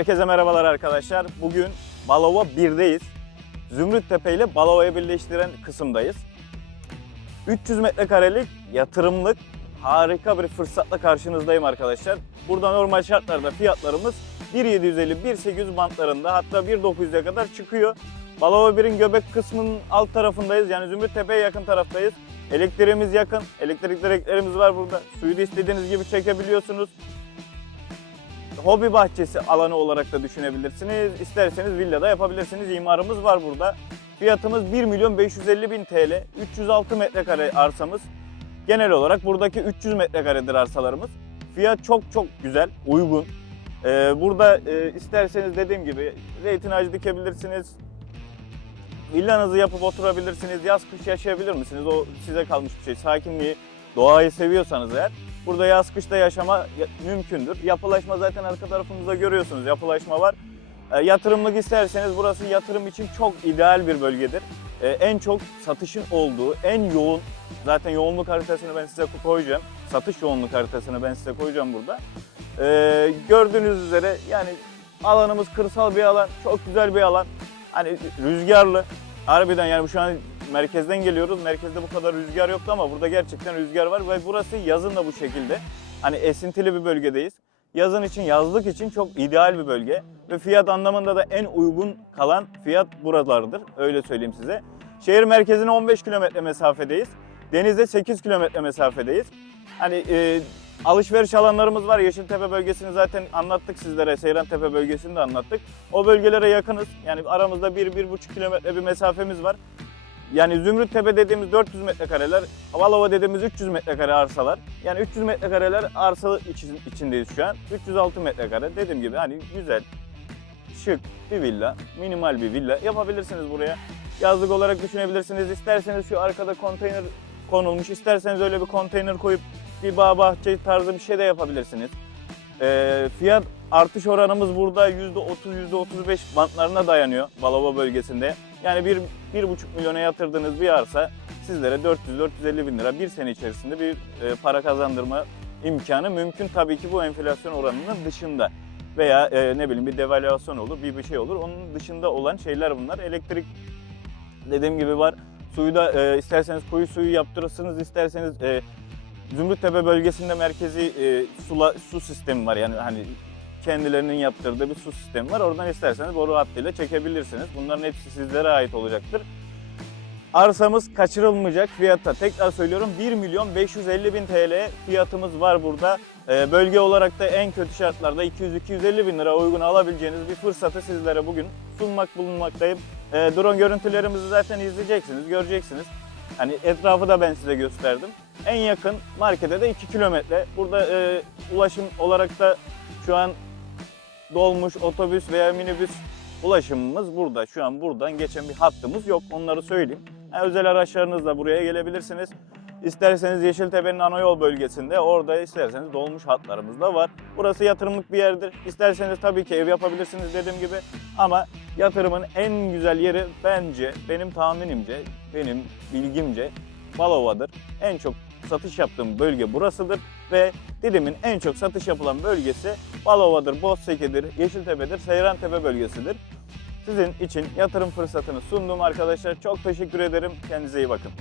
Herkese merhabalar arkadaşlar. Bugün Balova 1'deyiz. Zümrüt Tepe ile Balova'yı birleştiren kısımdayız. 300 metrekarelik yatırımlık harika bir fırsatla karşınızdayım arkadaşlar. Burada normal şartlarda fiyatlarımız 1.750-1.800 bantlarında hatta 1.900'e kadar çıkıyor. Balova 1'in göbek kısmının alt tarafındayız. Yani Zümrüt Tepe'ye yakın taraftayız. Elektriğimiz yakın. Elektrik direklerimiz var burada. Suyu da istediğiniz gibi çekebiliyorsunuz hobi bahçesi alanı olarak da düşünebilirsiniz. İsterseniz villada yapabilirsiniz. İmarımız var burada. Fiyatımız 1 milyon 550 bin TL. 306 metrekare arsamız. Genel olarak buradaki 300 metrekaredir arsalarımız. Fiyat çok çok güzel, uygun. Ee, burada e, isterseniz dediğim gibi zeytin ağacı dikebilirsiniz. Villanızı yapıp oturabilirsiniz. Yaz kış yaşayabilir misiniz? O size kalmış bir şey. Sakinliği, doğayı seviyorsanız eğer Burada yaz kışta yaşama ya- mümkündür. Yapılaşma zaten arka tarafımızda görüyorsunuz. Yapılaşma var. E, yatırımlık isterseniz burası yatırım için çok ideal bir bölgedir. E, en çok satışın olduğu, en yoğun, zaten yoğunluk haritasını ben size koyacağım. Satış yoğunluk haritasını ben size koyacağım burada. E, gördüğünüz üzere yani alanımız kırsal bir alan, çok güzel bir alan. Hani rüzgarlı. Harbiden yani şu an merkezden geliyoruz. Merkezde bu kadar rüzgar yoktu ama burada gerçekten rüzgar var ve burası yazın da bu şekilde. Hani esintili bir bölgedeyiz. Yazın için, yazlık için çok ideal bir bölge ve fiyat anlamında da en uygun kalan fiyat buralardır. Öyle söyleyeyim size. Şehir merkezine 15 kilometre mesafedeyiz. Denize 8 kilometre mesafedeyiz. Hani e, alışveriş alanlarımız var. Yeşiltepe bölgesini zaten anlattık sizlere. Seyrantepe bölgesini de anlattık. O bölgelere yakınız. Yani aramızda 1-1,5 kilometre bir mesafemiz var. Yani Zümrüt Tepe dediğimiz 400 metrekareler, Valova dediğimiz 300 metrekare arsalar. Yani 300 metrekareler arsa için, içindeyiz şu an. 306 metrekare dediğim gibi hani güzel, şık bir villa, minimal bir villa yapabilirsiniz buraya. Yazlık olarak düşünebilirsiniz. İsterseniz şu arkada konteyner konulmuş, isterseniz öyle bir konteyner koyup bir bağ bahçe tarzı bir şey de yapabilirsiniz. Ee, fiyat artış oranımız burada %30-%35 bantlarına dayanıyor Balova bölgesinde. Yani bir, bir buçuk milyona yatırdığınız bir arsa sizlere 400-450 bin lira bir sene içerisinde bir e, para kazandırma imkanı mümkün. Tabii ki bu enflasyon oranının dışında veya e, ne bileyim bir devalüasyon olur, bir bir şey olur. Onun dışında olan şeyler bunlar. Elektrik dediğim gibi var. Suyu da e, isterseniz koyu suyu yaptırırsınız, isterseniz e, Zümrüttepe bölgesinde merkezi e, sula, su sistemi var. Yani hani kendilerinin yaptırdığı bir su sistemi var. Oradan isterseniz boru hattıyla çekebilirsiniz. Bunların hepsi sizlere ait olacaktır. Arsamız kaçırılmayacak fiyatta. Tekrar söylüyorum 1 milyon 550 bin TL fiyatımız var burada. Ee, bölge olarak da en kötü şartlarda 200-250 bin lira uygun alabileceğiniz bir fırsatı sizlere bugün sunmak bulunmaktayım. Ee, drone görüntülerimizi zaten izleyeceksiniz, göreceksiniz. Hani etrafı da ben size gösterdim. En yakın markete de 2 kilometre. Burada e, ulaşım olarak da şu an dolmuş, otobüs veya minibüs ulaşımımız burada. Şu an buradan geçen bir hattımız yok. Onları söyleyeyim. Ha, özel araçlarınızla buraya gelebilirsiniz. İsterseniz Yeşiltepe'nin ana yol bölgesinde, orada isterseniz dolmuş hatlarımız da var. Burası yatırımlık bir yerdir. İsterseniz tabii ki ev yapabilirsiniz dediğim gibi. Ama yatırımın en güzel yeri bence, benim tahminimce, benim bilgimce Balova'dır. En çok satış yaptığım bölge burasıdır ve Didim'in en çok satış yapılan bölgesi Balova'dır, Bozseke'dir, Yeşiltepe'dir, Seyrantepe bölgesidir. Sizin için yatırım fırsatını sundum arkadaşlar. Çok teşekkür ederim. Kendinize iyi bakın.